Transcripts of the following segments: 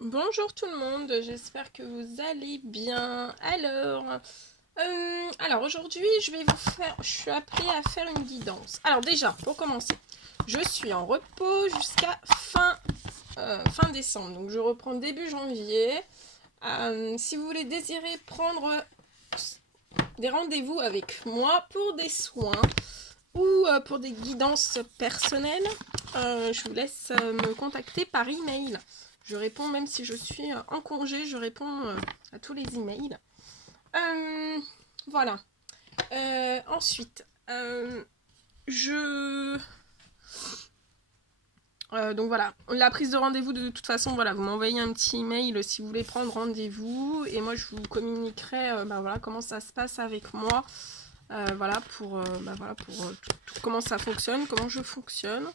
Bonjour tout le monde, j'espère que vous allez bien. Alors aujourd'hui, je suis appelée à faire une guidance. Alors déjà, pour commencer, je suis en repos jusqu'à fin décembre, donc je reprends début janvier. Si vous voulez désirer prendre des rendez-vous avec moi pour des soins ou pour des guidances personnelles, je vous laisse me contacter par email. Je réponds même si je suis en congé, je réponds à tous les emails. Euh, voilà. Ensuite, je... donc voilà, la prise de rendez-vous de toute façon, voilà, vous m'envoyez un petit email si vous voulez prendre rendez-vous et moi je vous communiquerai voilà, comment ça se passe avec moi. Pour comment ça fonctionne, comment je fonctionne.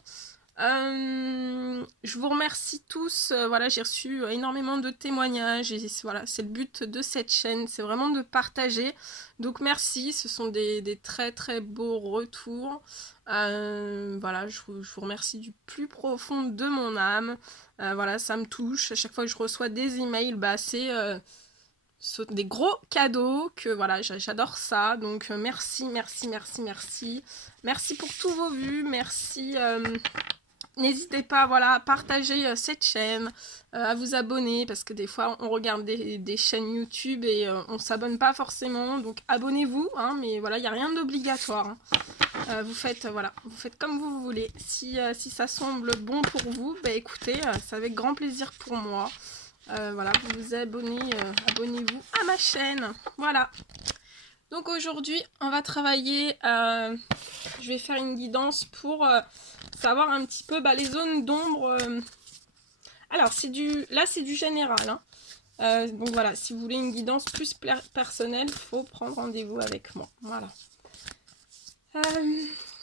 Je vous remercie tous. Voilà, j'ai reçu énormément de témoignages et voilà, c'est le but de cette chaîne, c'est vraiment de partager. Donc merci, ce sont des très très beaux retours. Voilà, je vous remercie du plus profond de mon âme. Voilà, ça me touche. À chaque fois que je reçois des emails, c'est des gros cadeaux que voilà, j'adore ça. Donc merci, merci, merci, merci. Merci pour tous vos vues. Merci. N'hésitez pas voilà, à partager cette chaîne, à vous abonner, parce que des fois on regarde des chaînes YouTube et on s'abonne pas forcément, donc abonnez-vous, hein, mais voilà, il n'y a rien d'obligatoire. Hein. Vous faites comme vous voulez. Si ça semble bon pour vous, écoutez, c'est avec grand plaisir pour moi. Voilà, vous vous abonnez-vous à ma chaîne. Voilà. Donc aujourd'hui, on va travailler, je vais faire une guidance pour savoir un petit peu les zones d'ombre. Alors, là, c'est du général. Hein. Donc voilà, si vous voulez une guidance plus personnelle, il faut prendre rendez-vous avec moi. Voilà.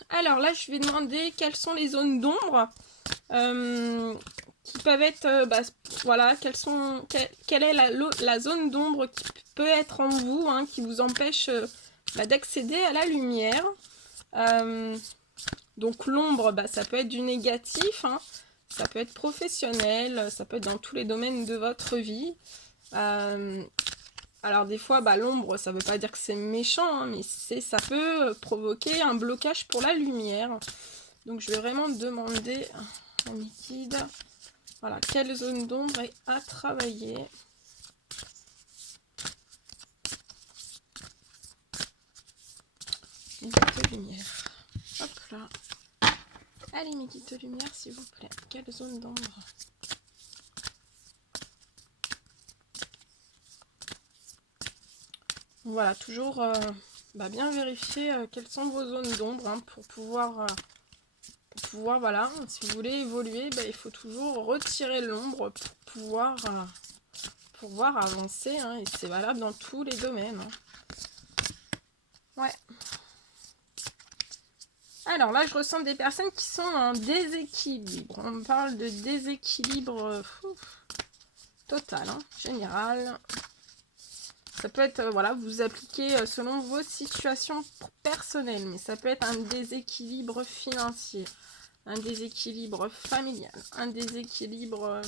Alors là, je vais demander quelles sont les zones d'ombre qui peuvent être, voilà, quelle est la zone d'ombre qui peut être en vous, hein, qui vous empêche d'accéder à la lumière. Donc l'ombre, ça peut être du négatif, hein, ça peut être professionnel, ça peut être dans tous les domaines de votre vie. Alors des fois, l'ombre, ça veut pas dire que c'est méchant, hein, mais ça peut provoquer un blocage pour la lumière. Donc je vais vraiment demander à mes guides, voilà, quelle zone d'ombre est à travailler. Mes guides de lumière. Hop là. Allez mes guides de lumière, s'il vous plaît. Quelle zone d'ombre? Voilà, toujours bien vérifier quelles sont vos zones d'ombre, hein, pour pouvoir, voilà, si vous voulez évoluer, il faut toujours retirer l'ombre pour pouvoir avancer, hein, et c'est valable dans tous les domaines. Hein. Ouais. Alors là, je ressens des personnes qui sont en déséquilibre. On me parle de déséquilibre total, hein, général. Ça peut être, voilà, vous appliquez selon vos situations personnelles, mais ça peut être un déséquilibre financier, un déséquilibre familial, un déséquilibre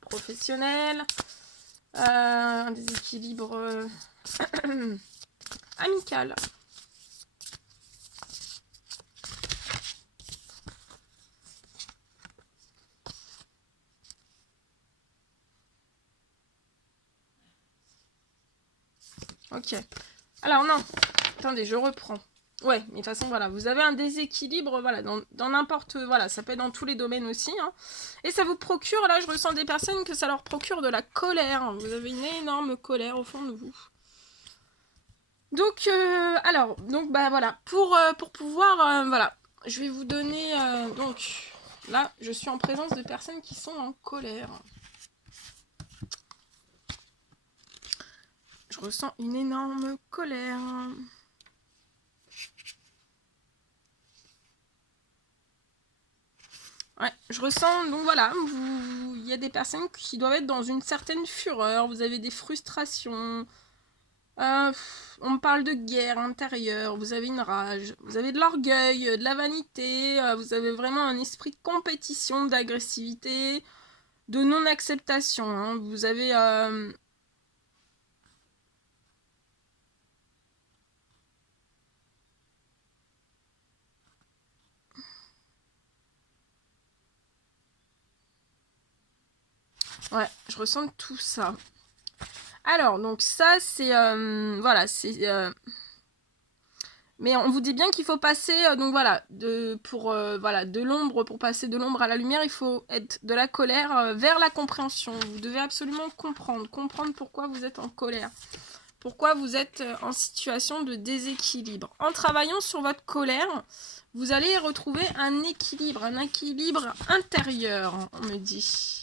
professionnel, un déséquilibre amical. Ok. Alors non, attendez, je reprends. Ouais, mais de toute façon, voilà, vous avez un déséquilibre, voilà, dans n'importe, voilà, ça peut être dans tous les domaines aussi, hein. Et ça vous procure, là, je ressens des personnes que ça leur procure de la colère. Vous avez une énorme colère au fond de vous. Donc, voilà, pour pouvoir, voilà, je vais vous donner, donc, là, je suis en présence de personnes qui sont en colère. Je ressens une énorme colère. Ouais, je ressens, donc voilà, il y a des personnes qui doivent être dans une certaine fureur, vous avez des frustrations, on me parle de guerre intérieure, vous avez une rage, vous avez de l'orgueil, de la vanité, vous avez vraiment un esprit de compétition, d'agressivité, de non-acceptation. Hein. Vous avez... Ouais, je ressens tout ça. Alors, donc ça, c'est... voilà, c'est... Mais on vous dit bien qu'il faut passer, donc voilà, voilà, de l'ombre, pour passer de l'ombre à la lumière, il faut être de la colère vers la compréhension. Vous devez absolument comprendre pourquoi vous êtes en colère, pourquoi vous êtes en situation de déséquilibre. En travaillant sur votre colère, vous allez retrouver un équilibre intérieur, on me dit.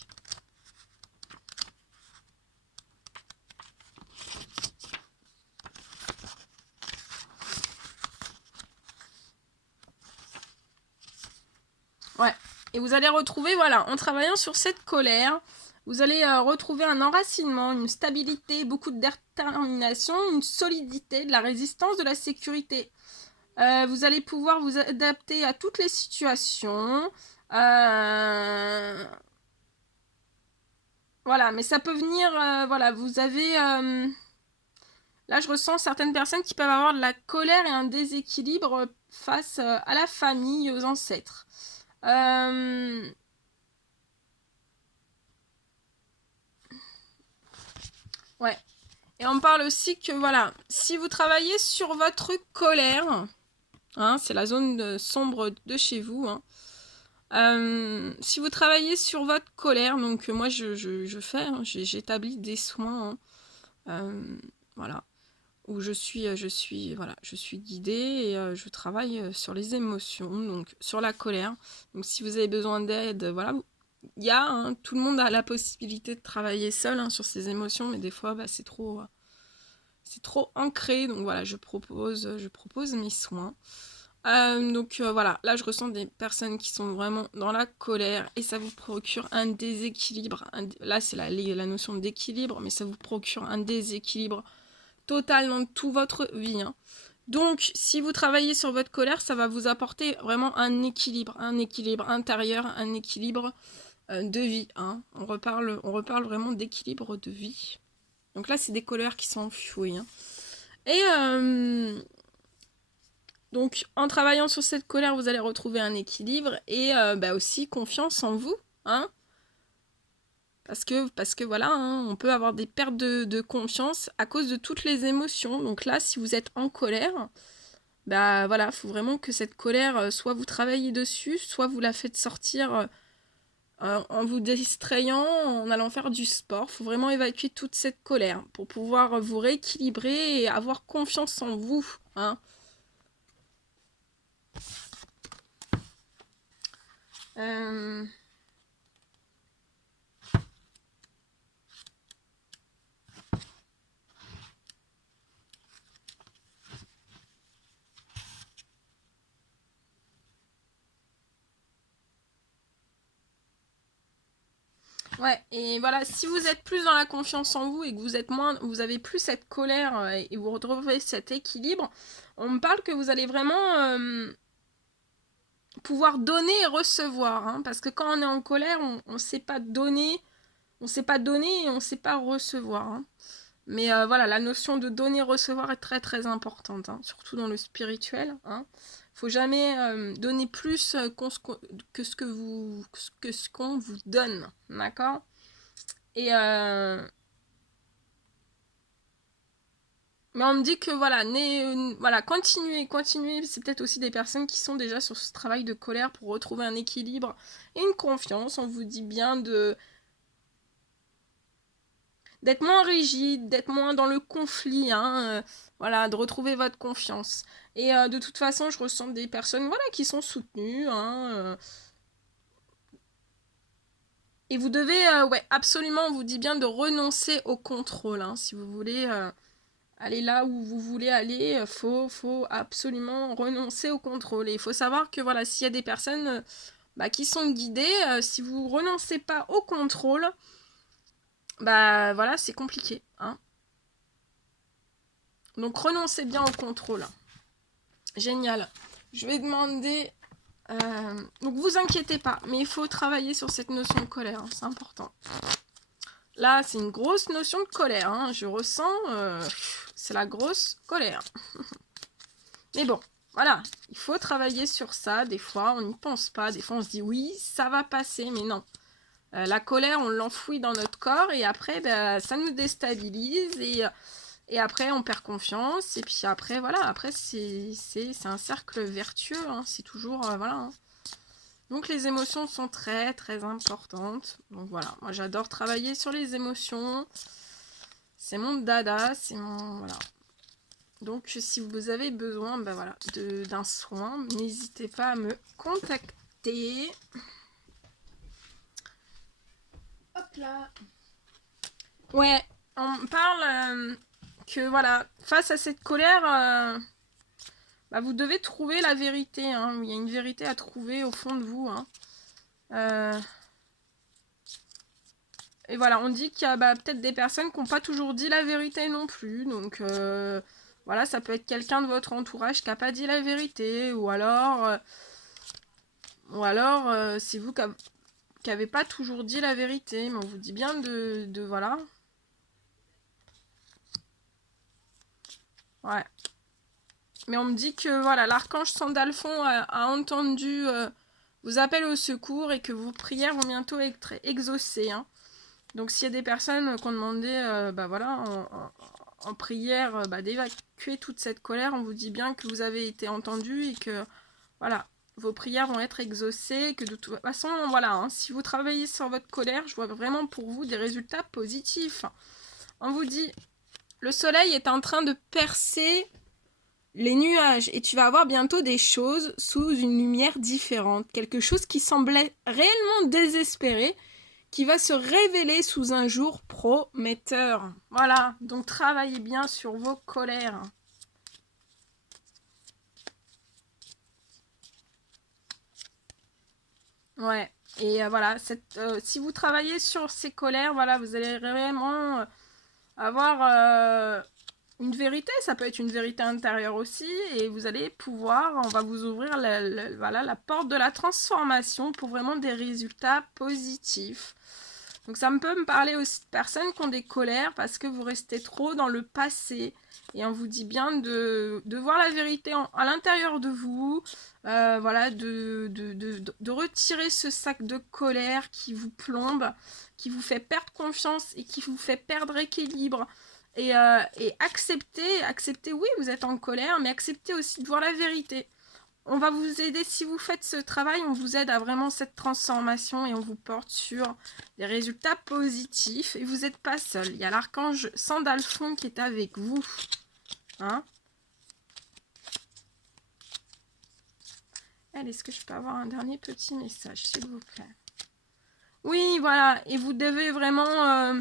Ouais. Et vous allez retrouver, voilà, en travaillant sur cette colère, vous allez retrouver un enracinement, une stabilité, beaucoup de détermination, une solidité, de la résistance, de la sécurité. Vous allez pouvoir vous adapter à toutes les situations. Voilà, mais ça peut venir, voilà, vous avez... là, je ressens certaines personnes qui peuvent avoir de la colère et un déséquilibre face à la famille, aux ancêtres. Ouais. Et on parle aussi que, voilà, si vous travaillez sur votre colère, hein, c'est la zone sombre de chez vous, hein, si vous travaillez sur votre colère, donc moi je fais, hein, j'établis des soins, hein, voilà, où je suis guidée et je travaille sur les émotions, donc sur la colère. Donc si vous avez besoin d'aide, voilà, il y a, hein, tout le monde a la possibilité de travailler seul, hein, sur ses émotions, mais des fois, bah, c'est trop ancré. Donc voilà, je propose mes soins. Donc voilà, là je ressens des personnes qui sont vraiment dans la colère et ça vous procure un déséquilibre. Là c'est la notion d'équilibre, mais ça vous procure un déséquilibre total dans toute votre vie. Hein. Donc si vous travaillez sur votre colère, ça va vous apporter vraiment un équilibre intérieur, un équilibre de vie. Hein. On reparle vraiment d'équilibre de vie. Donc là c'est des colères qui sont enfouies. Hein. Et donc, en travaillant sur cette colère, vous allez retrouver un équilibre et bah aussi confiance en vous. Hein, parce que voilà, hein, on peut avoir des pertes de confiance à cause de toutes les émotions. Donc là, si vous êtes en colère, bah voilà, il faut vraiment que cette colère, soit vous travaillez dessus, soit vous la faites sortir en vous distrayant, en allant faire du sport. Il faut vraiment évacuer toute cette colère pour pouvoir vous rééquilibrer et avoir confiance en vous. Hein. Ouais, et voilà, si vous êtes plus dans la confiance en vous et que vous avez plus cette colère et vous retrouvez cet équilibre, on me parle que vous allez vraiment pouvoir donner et recevoir, hein, parce que quand on est en colère, on sait pas donner, on sait pas donner et on sait pas recevoir. Hein. Mais voilà, la notion de donner et recevoir est très très importante, hein, surtout dans le spirituel. Hein. Faut jamais donner plus que ce qu'on vous donne, d'accord? Et mais on me dit que voilà, voilà, continuez. C'est peut-être aussi des personnes qui sont déjà sur ce travail de colère pour retrouver un équilibre et une confiance. On vous dit bien d'être moins rigide, d'être moins dans le conflit, hein, voilà, de retrouver votre confiance. Et de toute façon, je ressens des personnes, voilà, qui sont soutenues, hein, et vous devez, ouais, absolument, on vous dit bien de renoncer au contrôle, hein, si vous voulez aller là où vous voulez aller, faut absolument renoncer au contrôle. Et il faut savoir que voilà, s'il y a des personnes bah, qui sont guidées, si vous renoncez pas au contrôle, bah voilà, c'est compliqué. Hein. Donc renoncez bien au contrôle. Génial. Je vais demander Donc vous inquiétez pas, mais il faut travailler sur cette notion de colère, hein, c'est important. Là, c'est une grosse notion de colère, hein, je ressens, c'est la grosse colère. Mais bon, voilà, il faut travailler sur ça, des fois on n'y pense pas, des fois on se dit oui, ça va passer, mais non. La colère, on l'enfouit dans notre corps et après, ben, ça nous déstabilise et après on perd confiance et puis après, voilà, après c'est un cercle vertueux, hein, c'est toujours, voilà. Hein. Donc les émotions sont très très importantes. Donc voilà, moi j'adore travailler sur les émotions. C'est mon dada, c'est mon... Voilà. Donc si vous avez besoin ben voilà, d'un soin, n'hésitez pas à me contacter. Hop là. Ouais, on parle que voilà, face à cette colère, bah, vous devez trouver la vérité. Hein. Il y a une vérité à trouver au fond de vous. Hein. Et voilà, on dit qu'il y a bah, peut-être des personnes qui n'ont pas toujours dit la vérité non plus. Donc voilà, ça peut être quelqu'un de votre entourage qui n'a pas dit la vérité. Ou alors c'est vous qui n'avez pas toujours dit la vérité. Mais on vous dit bien de voilà. Ouais. Mais on me dit que voilà, l'archange Sandalphon a entendu vos appels au secours et que vos prières vont bientôt être exaucées. Hein. Donc s'il y a des personnes qui ont demandé bah, voilà, en prière bah, d'évacuer toute cette colère, on vous dit bien que vous avez été entendu et que voilà, vos prières vont être exaucées, que de toute façon, voilà, hein, si vous travaillez sur votre colère, je vois vraiment pour vous des résultats positifs. On vous dit, le soleil est en train de percer les nuages et tu vas avoir bientôt des choses sous une lumière différente, quelque chose qui semblait réellement désespéré, qui va se révéler sous un jour prometteur. Voilà, donc travaillez bien sur vos colères. Ouais, et voilà, si vous travaillez sur ces colères, voilà, vous allez vraiment avoir une vérité, ça peut être une vérité intérieure aussi, et vous allez pouvoir, on va vous ouvrir voilà, la porte de la transformation pour vraiment des résultats positifs. Donc ça peut me parler aussi de personnes qui ont des colères parce que vous restez trop dans le passé. Et on vous dit bien de voir la vérité à l'intérieur de vous. Voilà, de retirer ce sac de colère qui vous plombe, qui vous fait perdre confiance et qui vous fait perdre équilibre. Et accepter, oui, vous êtes en colère, mais acceptez aussi de voir la vérité. On va vous aider, si vous faites ce travail, on vous aide à vraiment cette transformation et on vous porte sur des résultats positifs. Et vous n'êtes pas seul, il y a l'archange Sandalphon qui est avec vous. Hein? Allez, est-ce que je peux avoir un dernier petit message, s'il vous plaît? Oui, voilà, et vous devez vraiment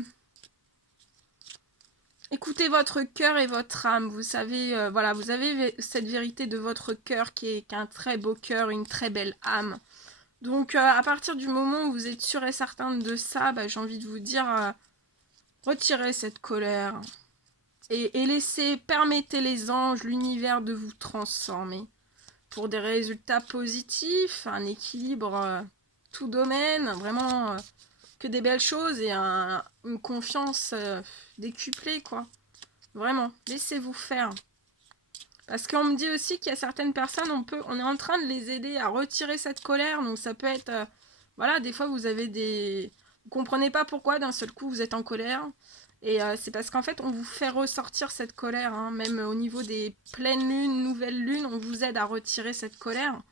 écoutez votre cœur et votre âme. Vous savez, voilà, vous avez cette vérité de votre cœur qui est un très beau cœur, une très belle âme. Donc, à partir du moment où vous êtes sûr et certain de ça, bah, j'ai envie de vous dire, retirez cette colère. Et permettez les anges, l'univers de vous transformer. Pour des résultats positifs, un équilibre, tout domaine, vraiment que des belles choses et une confiance décuplée, quoi. Vraiment, laissez-vous faire. Parce qu'on me dit aussi qu'il y a certaines personnes, on est en train de les aider à retirer cette colère. Donc ça peut être, voilà, des fois vous avez vous comprenez pas pourquoi d'un seul coup vous êtes en colère. Et c'est parce qu'en fait on vous fait ressortir cette colère. Hein. Même au niveau des pleines lunes, nouvelles lunes, on vous aide à retirer cette colère.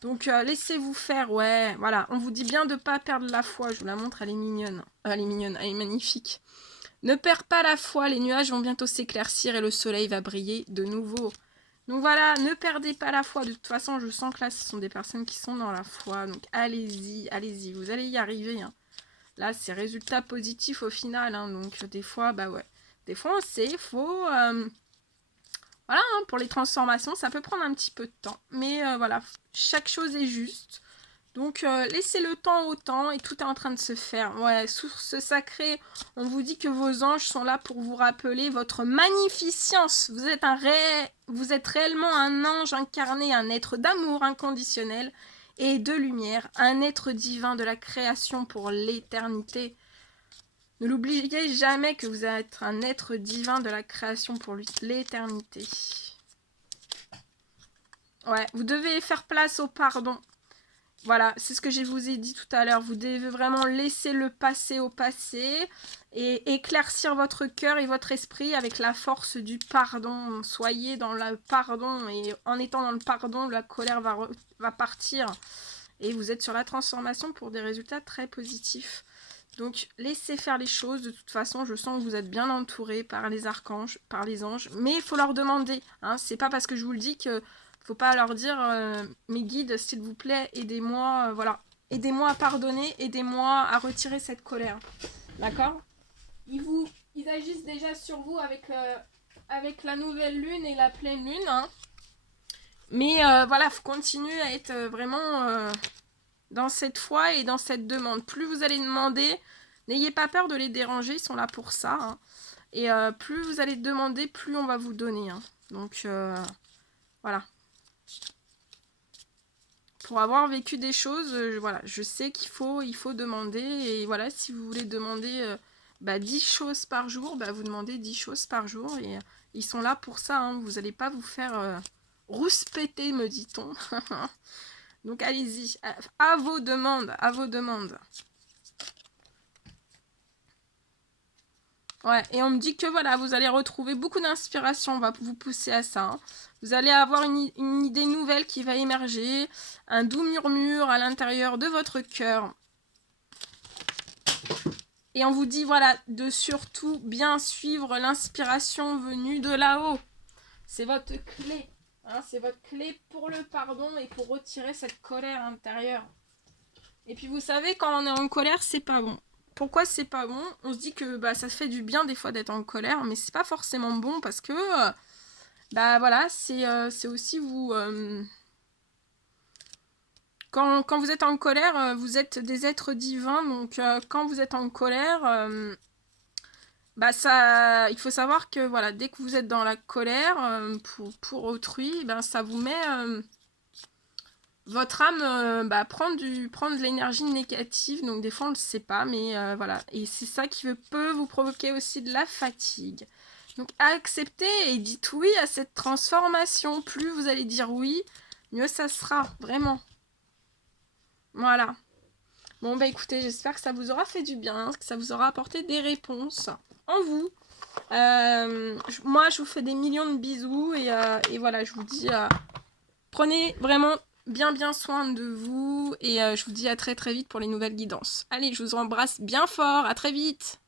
Donc laissez-vous faire, ouais, voilà. On vous dit bien de pas perdre la foi. Je vous la montre, elle est mignonne. Elle est mignonne, elle est magnifique. Ne perds pas la foi, les nuages vont bientôt s'éclaircir et le soleil va briller de nouveau. Donc voilà, ne perdez pas la foi. De toute façon, je sens que là, ce sont des personnes qui sont dans la foi. Donc allez-y, allez-y, vous allez y arriver. Hein. Là, c'est résultat positif au final. Hein. Donc des fois, bah ouais. Des fois, il faut... voilà, hein, pour les transformations, ça peut prendre un petit peu de temps. Mais voilà, chaque chose est juste. Donc, laissez le temps au temps et tout est en train de se faire. Ouais, source sacrée, on vous dit que vos anges sont là pour vous rappeler votre magnificence. Vous êtes réellement un ange incarné, un être d'amour inconditionnel. et de lumière, un être divin de la création pour l'éternité. Ne l'oubliez jamais que vous êtes un être divin de la création pour l'éternité. Ouais, vous devez faire place au pardon. Voilà, c'est ce que je vous ai dit tout à l'heure. Vous devez vraiment laisser le passé au passé et éclaircir votre cœur et votre esprit avec la force du pardon. Soyez dans le pardon et en étant dans le pardon, la colère va partir. Et vous êtes sur la transformation pour des résultats très positifs. Donc, laissez faire les choses. De toute façon, je sens que vous êtes bien entouré par les archanges, par les anges. Mais il faut leur demander. Hein. C'est pas parce que je vous le dis que faut pas leur dire mes guides, s'il vous plaît, aidez-moi, voilà. Aidez-moi à pardonner, aidez-moi à retirer cette colère. D'accord ? Ils agissent déjà sur vous avec la nouvelle lune et la pleine lune. Hein. Mais voilà, faut continuer à être vraiment dans cette foi et dans cette demande. Plus vous allez demander, n'ayez pas peur de les déranger, ils sont là pour ça. Hein. Et plus vous allez demander, plus on va vous donner. Hein. Donc voilà. Pour avoir vécu des choses, voilà, je sais qu'il faut demander. Et voilà, si vous voulez demander 10 choses par jour, vous demandez 10 choses par jour. Et ils sont là pour ça. Hein. Vous n'allez pas vous faire rouspéter, me dit-on. Donc allez-y, à vos demandes, à vos demandes. Ouais, et on me dit que voilà, vous allez retrouver beaucoup d'inspiration, on va vous pousser à ça. Hein. Vous allez avoir une idée nouvelle qui va émerger, un doux murmure à l'intérieur de votre cœur. Et on vous dit voilà, de surtout bien suivre l'inspiration venue de là-haut. C'est votre clé. Hein, c'est votre clé pour le pardon et pour retirer cette colère intérieure. Et puis vous savez, quand on est en colère, c'est pas bon. Pourquoi c'est pas bon? On se dit que ça fait du bien des fois d'être en colère, mais c'est pas forcément bon parce que voilà, c'est aussi vous. Quand vous êtes en colère, vous êtes des êtres divins, donc quand vous êtes en colère, il faut savoir que voilà, dès que vous êtes dans la colère pour autrui, ça vous met votre âme prend de l'énergie négative, donc des fois on ne le sait pas, mais voilà, et c'est ça qui peut vous provoquer aussi de la fatigue. Donc acceptez et dites oui à cette transformation. Plus vous allez dire oui, mieux ça sera, vraiment. Voilà. Bon écoutez, j'espère que ça vous aura fait du bien, que ça vous aura apporté des réponses en vous. Moi je vous fais des millions de bisous et voilà, je vous dis prenez vraiment bien soin de vous et je vous dis à très vite pour les nouvelles guidances. Allez, je vous embrasse bien fort, à très vite.